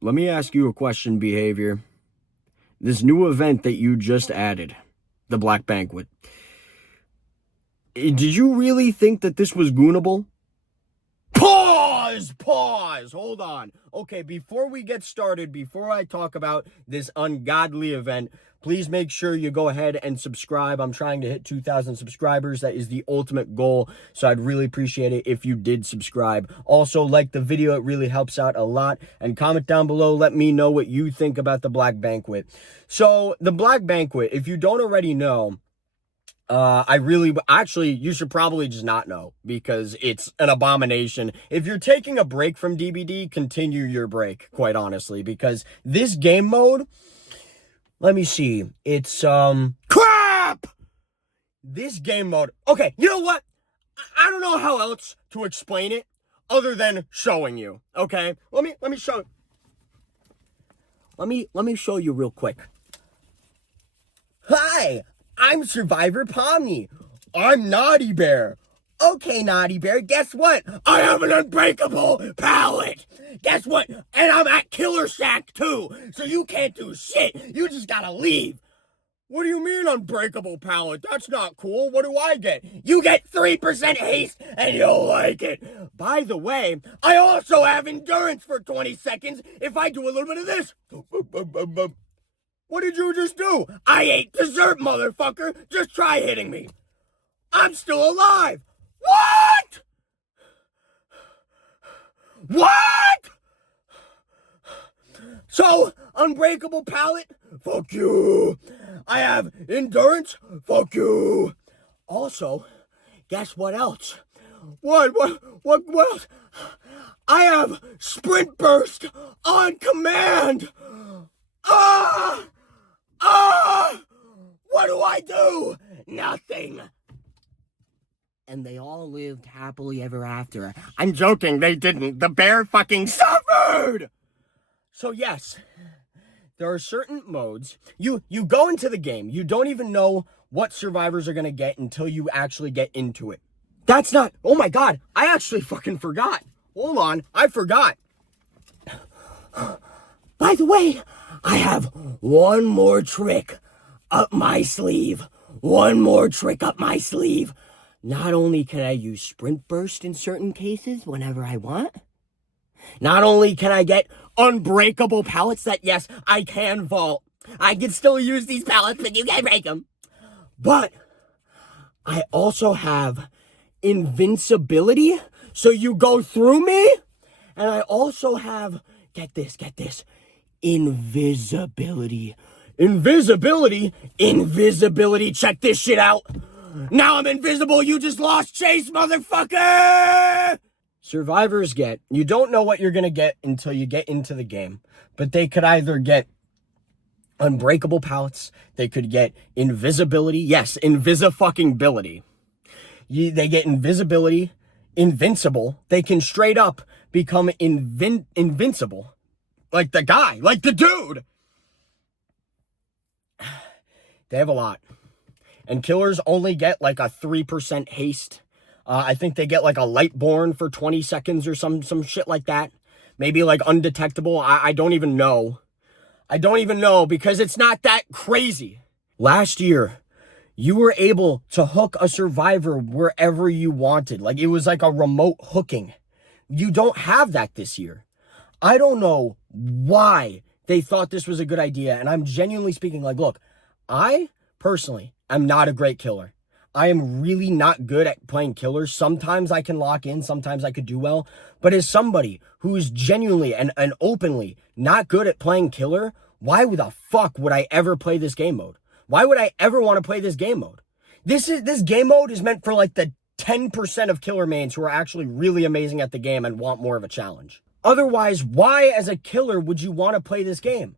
Let me ask you a question, Behavior. This new event that you just added, the Black Banquet, did you really think that this was goonable? Pause, hold on. Okay, before we get started, before I talk about this ungodly event, please make sure you go ahead and subscribe. I'm trying to hit 2,000 subscribers. That is the ultimate goal, so I'd really appreciate it if you did subscribe. Also, like the video, it really helps out a lot. And comment down below, let me know what you think about the Black Banquet. So, the Black Banquet, if you don't already know, you should probably just not know because it's an abomination. If you're taking a break from DBD, continue your break, quite honestly, because this game mode, let me see, it's, crap! This game mode, okay, you know what? I don't know how else to explain it other than showing you, okay? Let me show, let me show you real quick. Hi! I'm Survivor Pomni. I'm Naughty Bear. Okay, Naughty Bear, guess what? I have an unbreakable pallet. Guess what? And I'm at Killer Shack too. So you can't do shit. You just gotta leave. What do you mean unbreakable pallet? That's not cool. What do I get? You get 3% haste and you'll like it. By the way, I also have endurance for 20 seconds if I do a little bit of this. What did you just do? I ate dessert, motherfucker. Just try hitting me. I'm still alive. What? What? So, unbreakable pallet? Fuck you. I have endurance? Fuck you. Also, guess what else? What else? I have sprint burst on command. What do I do? Nothing. And they all lived happily ever after. I'm joking, they didn't. The bear fucking suffered! So yes, there are certain modes. You go into the game, you don't even know what survivors are gonna get until you actually get into it. That's not, oh my god, I actually fucking forgot. Hold on, I forgot. By the way, I have one more trick up my sleeve. One more trick up my sleeve. Not only can I use sprint burst in certain cases whenever I want, not only can I get unbreakable pallets that, yes, I can vault. I can still use these pallets, but you can't break them. But I also have invincibility, so you go through me. And I also have, get this, invisibility. Invisibility, check this shit out. Now I'm invisible, you just lost chase, motherfucker! Survivors get, you don't know what you're gonna get until you get into the game, but they could either get unbreakable pallets, they could get invisibility, yes, invisi-fucking-bility. They get invisibility, invincible, they can straight up become invincible. Like the guy, like the dude. They have a lot. And killers only get like a 3% haste. I think they get like a Lightborn for 20 seconds or some shit like that. Maybe like undetectable. I don't even know. I don't even know because it's not that crazy. Last year, you were able to hook a survivor wherever you wanted. Like it was like a remote hooking. You don't have that this year. I don't know why they thought this was a good idea. And I'm genuinely speaking like, look, I personally am not a great killer. I am really not good at playing killers. Sometimes I can lock in, sometimes I could do well. But as somebody who is genuinely and openly not good at playing killer, why the fuck would I ever play this game mode? Why would I ever want to play this game mode? This game mode is meant for like the 10% of killer mains who are actually really amazing at the game and want more of a challenge. Otherwise, why as a killer would you want to play this game?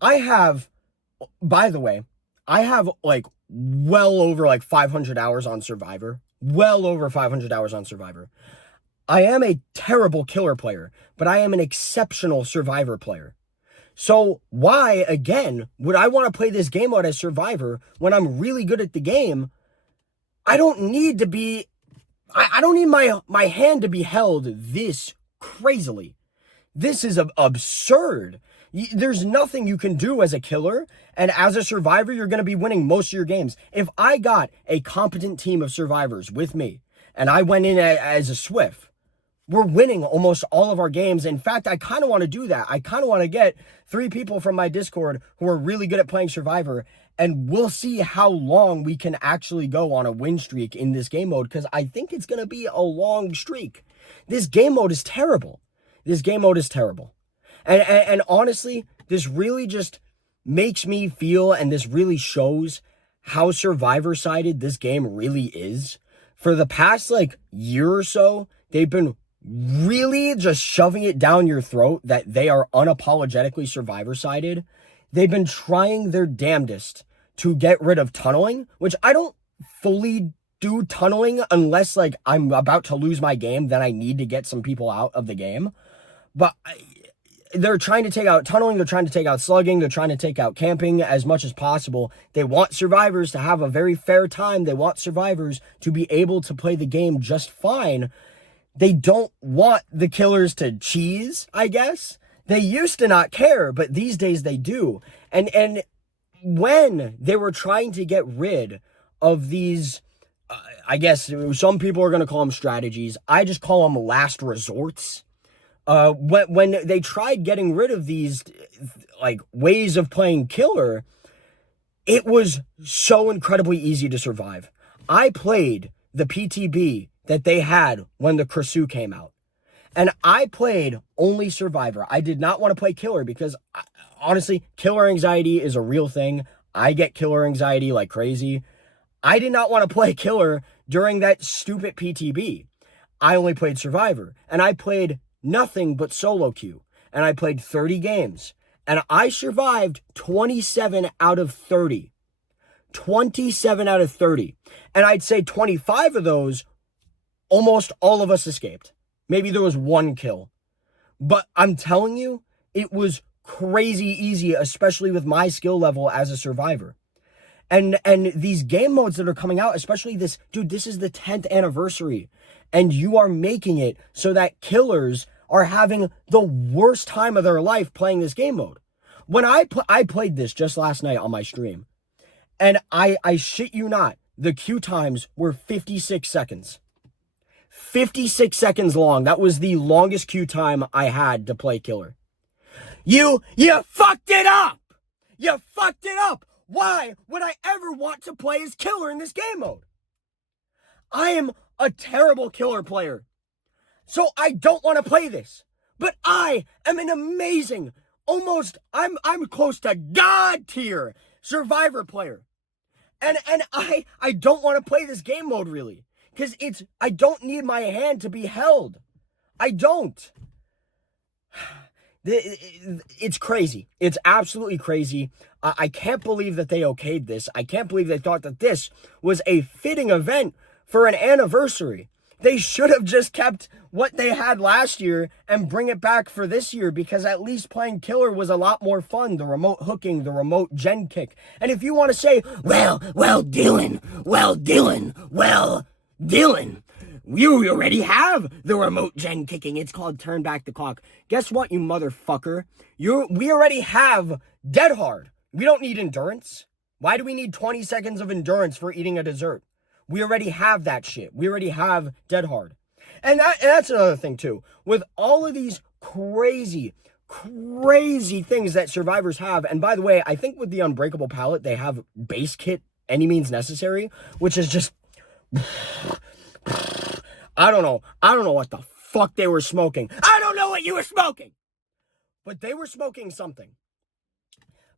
By the way, I have like well over like 500 hours on Survivor. Well over 500 hours on Survivor. I am a terrible killer player, but I am an exceptional Survivor player. So why, again, would I want to play this game mode as Survivor when I'm really good at the game? I don't need to be, I don't need my hand to be held this crazily. This is absurd. There's nothing you can do as a killer, and as a survivor, you're going to be winning most of your games. If I got a competent team of survivors with me, and I went in as a Swift, we're winning almost all of our games. In fact, I kind of want to do that. I kind of want to get 3 people from my Discord who are really good at playing Survivor, and we'll see how long we can actually go on a win streak in this game mode, because I think it's going to be a long streak. This game mode is terrible. This game mode is terrible. And honestly, this really just makes me feel, and this really shows how Survivor-sided this game really is. For the past, year or so, they've been really just shoving it down your throat that they are unapologetically Survivor-sided. They've been trying their damnedest to get rid of tunneling, which I don't fully do tunneling unless, I'm about to lose my game, then I need to get some people out of the game. But they're trying to take out tunneling, they're trying to take out slugging, they're trying to take out camping as much as possible. They want survivors to have a very fair time. They want survivors to be able to play the game just fine. They don't want the killers to cheese, I guess. They used to not care, but these days they do. And when they were trying to get rid of these, I guess some people are going to call them strategies. I just call them last resorts. When they tried getting rid of these, ways of playing killer, it was so incredibly easy to survive. I played the PTB that they had when the Krasu came out. And I played only Survivor. I did not want to play killer because, honestly, killer anxiety is a real thing. I get killer anxiety like crazy. I did not want to play killer during that stupid PTB. I only played Survivor. And I played nothing but solo queue, and I played 30 games, and I survived 27 out of 30. 27 out of 30. And I'd say 25 of those, almost all of us escaped. Maybe there was 1 kill. But I'm telling you, it was crazy easy, especially with my skill level as a survivor. And these game modes that are coming out, especially this, dude, this is the 10th anniversary. And you are making it so that killers are having the worst time of their life playing this game mode. When I played this just last night on my stream, and I shit you not, the queue times were 56 seconds. 56 seconds long. That was the longest queue time I had to play killer. You fucked it up! You fucked it up! Why would I ever want to play as killer in this game mode? I am a terrible killer player. So I don't want to play this. But I am an amazing, I'm close to God tier survivor player. And I don't want to play this game mode really. Because I don't need my hand to be held. I don't. It's crazy. It's absolutely crazy. I can't believe that they okayed this. I can't believe they thought that this was a fitting event for an anniversary. They should have just kept what they had last year and bring it back for this year, because at least playing killer was a lot more fun. The remote hooking, the remote gen kick. And if you want to say, well, Dylan, you already have the remote gen kicking. It's called turn back the clock. Guess what, you motherfucker? We already have dead hard. We don't need endurance. Why do we need 20 seconds of endurance for eating a dessert? We already have that shit. We already have dead hard. And that's another thing too. With all of these crazy things that survivors have, and by the way, I think with the Unbreakable palette, they have base kit any means necessary, which is just, I don't know what the fuck they were smoking. I don't know what you were smoking, but they were smoking something.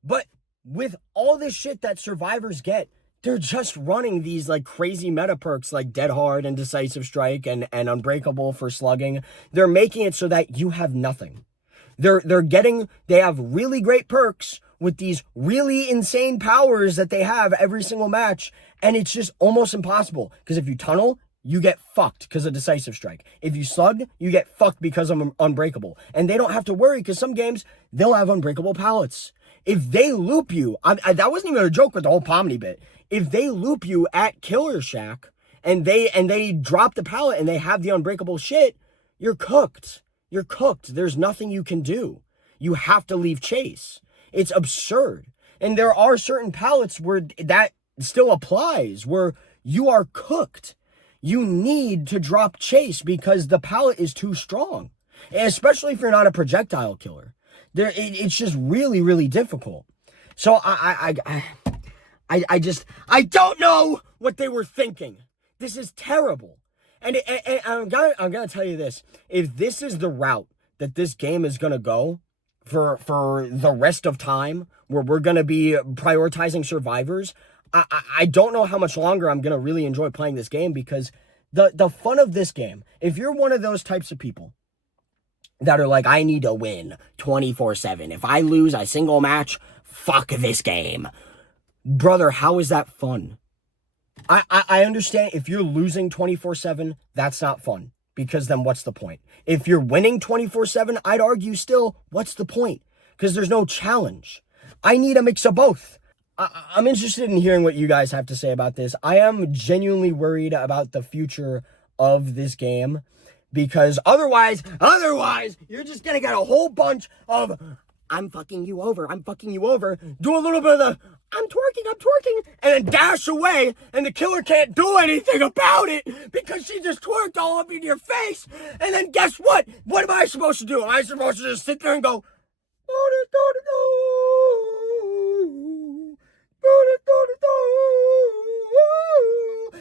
But with all this shit that survivors get, they're just running these like crazy meta perks like Dead Hard and Decisive Strike and Unbreakable for slugging. They're making it so that you have nothing. They have really great perks with these really insane powers that they have every single match, and it's just almost impossible, because if you tunnel, you get fucked because of Decisive Strike. If you slug, you get fucked because of Unbreakable. And they don't have to worry, because some games, they'll have Unbreakable pallets. If they loop you, that wasn't even a joke with the whole Pomni bit. If they loop you at Killer Shack and they drop the pallet and they have the Unbreakable shit, you're cooked. You're cooked. There's nothing you can do. You have to leave chase. It's absurd. And there are certain pallets where that still applies, where you are cooked. You need to drop chase because the pallet is too strong, especially if you're not a projectile killer. It's just really, really difficult. So I don't know what they were thinking. This is terrible. And I'm gonna tell you this: if this is the route that this game is gonna go for the rest of time, where we're gonna be prioritizing survivors, I don't know how much longer I'm gonna really enjoy playing this game, because the fun of this game, if you're one of those types of people that are like, I need to win 24/7. If I lose a single match, fuck this game. Brother, how is that fun? I understand if you're losing 24/7, that's not fun, because then what's the point? If you're winning 24/7, I'd argue still, what's the point? Because there's no challenge. I need a mix of both. I'm interested in hearing what you guys have to say about this. I am genuinely worried about the future of this game, because otherwise, you're just gonna get a whole bunch of, I'm fucking you over, do a little bit of the, I'm twerking, and then dash away, and the killer can't do anything about it because she just twerked all up in your face. And then guess what? What am I supposed to do? Am I supposed to just sit there and go,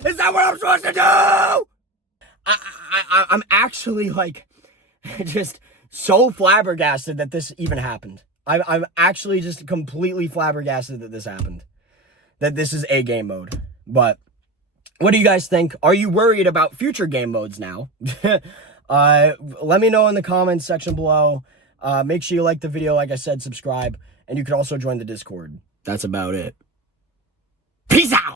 is that what I'm supposed to do? I'm actually like just so flabbergasted that this even happened. I'm actually just completely flabbergasted that this happened. That this is a game mode. But what do you guys think? Are you worried about future game modes now? Let me know in the comments section below. Make sure you like the video, like I said, subscribe, and you can also join the Discord. That's about it. Peace out!